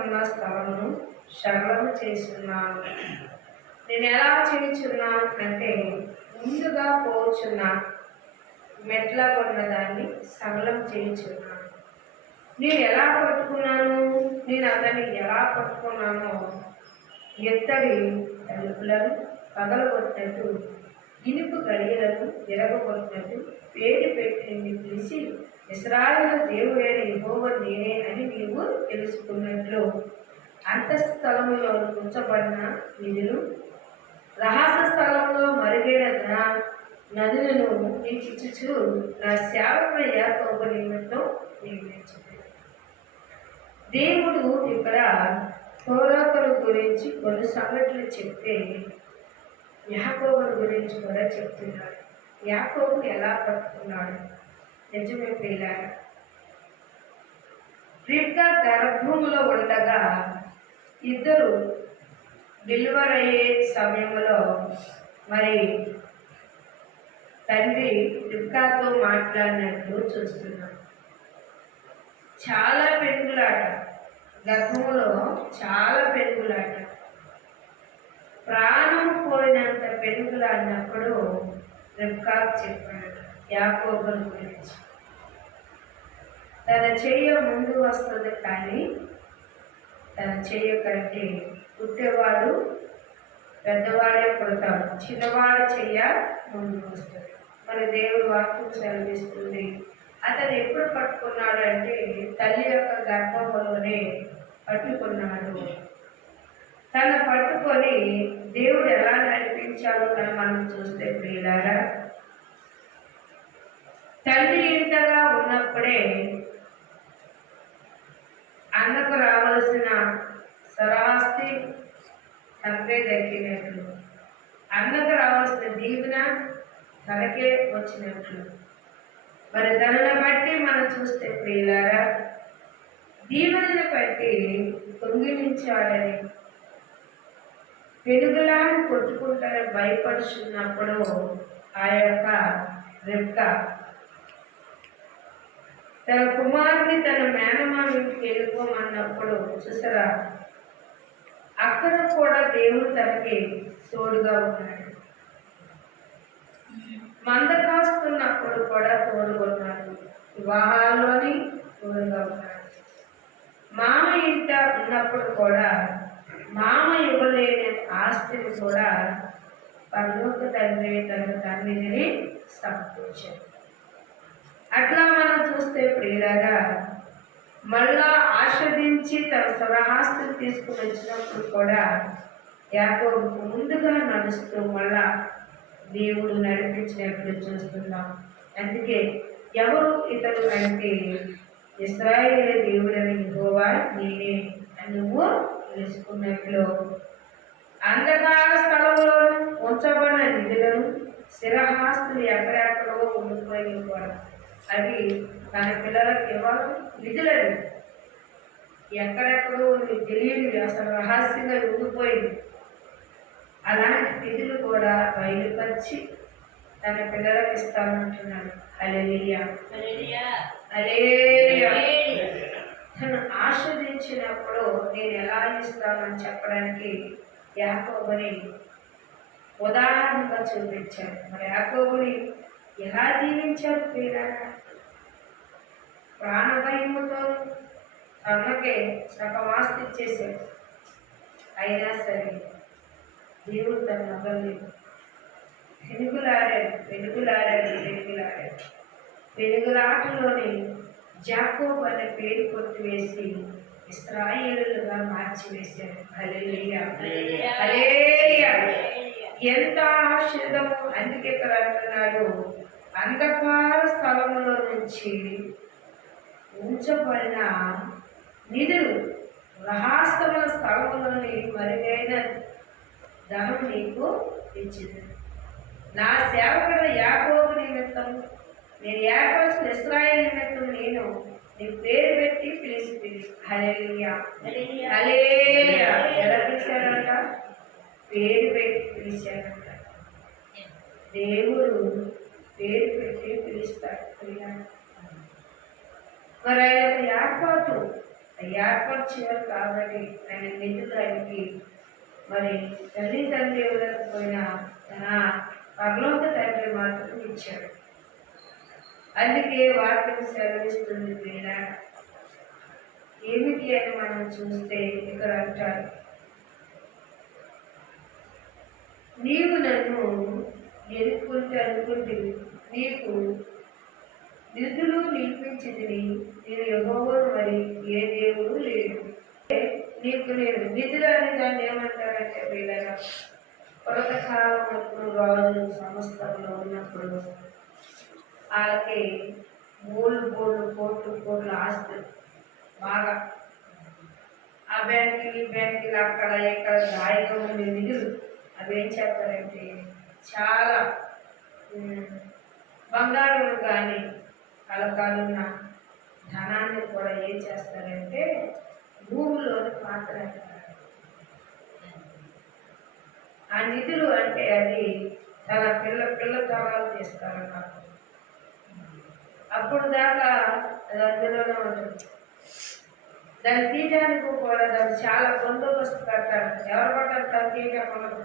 ఉన్న స్థలమును సరళము చేస్తున్నాను. నేను ఎలా చేయుచున్నాను అంటే, ముందుగా పోచున్న మెట్ల ఉన్నదాన్ని సరళం చేయుచున్నాను. నేను ఎలా పట్టుకున్నాను, నేను అతన్ని ఎలా పట్టుకున్నానో, ఎత్తడి తలుపులను పగలగొట్టినట్టు, ఇనుపు గడియలను విరగొట్టినట్టు పేరు పెట్టి పిలిచి, ఇశ్రాయేలు దేవుడైన యెహోవా నేనే అని నీవు తెలుసుకున్నట్లు అంతఃస్థలములో ఉంచబడిన నిధులు, రహస్య స్థలంలో మరుగైన నదులను నీకిచ్చుచు నా సేవకుడు యాకోబు నిమిత్తం నియమించును. దేవుడు ఇక్కడ కోరాకుల గురించి కొన్ని సంఘటనలు చెప్తే యాకోబుని గురించి కూడా చెప్తున్నాడు. యాకోబుని ఎలా పట్టుకున్నాడు? నిజమే పిల్లాడు. రిబ్కా గర్భంలో ఉండగా ఇద్దరు డెలివరీ అయ్యే సమయంలో మరి తండ్రి రిబ్కాతో మాట్లాడినట్లు చూస్తున్నాం. చాలా పెరుగులాట, గర్భంలో చాలా పెరుగులాట, ప్రాణం పోయినంత పెరుగులాడినప్పుడు రిబ్కాకు చెప్పాడు యాకోబుని గురించి. తన చెయ్య ముందు వస్తుంది కానీ తన చెయ్య కంటే పుట్టేవాడు పెద్దవాడే పుడతాడు, చిన్నవాడు చెయ్య ముందు వస్తుంది. మరి దేవుడు వాక్యం సెలవిస్తుంది, అతను ఎప్పుడు పట్టుకున్నాడు అంటే తల్లి యొక్క గర్భంలోనే పట్టుకున్నాడు. తను పట్టుకొని దేవుడు ఎలా నడిపించాలో అని మనం చూస్తే ప్రియులారా, తల్లి ఇంతగా ఉన్నప్పుడే అన్నకు రావలసిన సరాస్తి తనకే దక్కినట్లు, అన్నకు రావాల్సిన దీవెన తనకే వచ్చినట్లు. మరి దానిని బట్టి మనం చూస్తే ప్రియులారా, దీవెనను బట్టి దొంగిలించాలని పెనుగులాన్ని కొట్టుకుంటారని భయపడుచున్నప్పుడు ఆ యొక్క రిబ్కా తన కుమారుని తన మేనమామికి వెళ్ళిపోమన్నప్పుడు చూసారా, అక్కడ కూడా దేవుడు తనకి తోడుగా ఉన్నాడు. మంద కాస్తున్నప్పుడు కూడా తోడుగా ఉన్నాడు, వివాహాల్లోని తోడుగా ఉన్నాడు. మామ ఇంట ఉన్నప్పుడు కూడా మామ ఇవ్వలేని ఆస్తిని కూడా పరలోక తండ్రి తన తండ్రిని సమకూర్చాడు. అట్లా మనం చూస్తే ప్రియులారా, మళ్ళా ఆస్వాదించి తన స్వరహాస్తులు తీసుకుని వచ్చినప్పుడు కూడా యాకోబుకు ముందుగా నడుస్తూ మళ్ళా దేవుడు నడిపించినట్లు చూస్తున్నాం. అందుకే ఎవరు ఇతడు అంటే ఇశ్రాయేలు దేవుడని యెహోవా నేనే అని నువ్వు తెలుసుకున్నట్లు అంధకార స్థలంలో ఉంచబడిన నిధులను శిరహాస్తులు ఎక్కడెక్కడో ఉండిపోయి కూడా అవి తన పిల్లలకు ఇవ్వాలి. నిధులని ఎక్కడెక్కడో తెలియని అసలు రహస్యంగా ఉండిపోయింది. అలాంటి నిధులు కూడా బయలుపరిచి తన పిల్లలకు ఇస్తానంటున్నాడు. హల్లెలూయా, హల్లెలూయా. తను ఆస్వాదించినప్పుడు నేను ఎలా ఇస్తానని చెప్పడానికి యాకోబుని ఉదాహరణగా చూపించాడు. మరి యాకోబుని ఎలా దీవించారు ప్రియులారా? ప్రాణభయముతో అమ్మకే సగం ఆస్తి ఇచ్చేశాడు. అయినా సరే దేవుడు తన మగల్ని వెనుగులాటలోని జాకోబ్ అనే పేరు కొట్టివేసి ఇశ్రాయేలుగా మార్చివేశాడు. హల్లెలూయా, హల్లెలూయా. ఎంత ఆశీర్వాదము! అందుకే ఇక్కడ అంటున్నాడు, అంధకార స్థలములో నుంచి ఉంచబడిన నిధులు, రహస్యమైన స్థలములోని మరుగైన ధనం నీకు ఇచ్చింది. నా సేవకుడు యాకోబు నిమిత్తం నేను ఏర్పరిచిన ఇశ్రాయేలు నిమిత్తం నేను నీ పేరు పెట్టి పిలిచి హల్లెలూయా, హల్లెలూయా. ఎలా పిలిచాడంట? పేరు పెట్టి పిలిచాడంట. దేవుడు పేరు పెట్టి పిలుస్తాడు. మరి ఆయన ఏర్పాటు ఏర్పరిచారు కాబట్టి ఆయన నిధులు ఆయనకి మరి తండ్రి ఇవ్వలేకపోయినా తన పరలోక తండ్రి మాత్రం ఇచ్చాడు. అందుకే వాక్యం సెలవిస్తుంది ప్రియుల. ఏమిటి అని మనం చూస్తే ఇక్కడ అంటారు, నీవు నన్ను అనుకుంటే నీకు నిధులు నిలిపించింది, నేను యెహోవాను, మరి ఏ దేవుడు లేడు. నీకు నేను నిధులు అనే దాన్ని ఏమంటారంటే వీళ్ళగా పురతకాలం రాజులు సంస్థలో ఉన్నప్పుడు వాళ్ళకి కోట్లు ఆస్తులు బాగా, ఆ బ్యాంకులు ఈ బ్యాంకులు అక్కడ ఇక్కడ దాయిగా ఉండే నిధులు అవి ఏం చేస్తారంటే చాలా బంగారం కానీ కలకాలున్న ధనాన్ని కూడా ఏం చేస్తారంటే భూమిలోని పాత్రేస్తారు. ఆ నిధులు అంటే అది తన పిల్ల తరాలు తీస్తారన్నమాట. అప్పుడు దాకా అది అందులోనే ఉంటుంది. దాన్ని తీయడానికి కూడా దాన్ని చాలా బందోబస్తు పెడతారు. ఎవరు పడ్డారు దాన్ని తీయటం ఉండదు.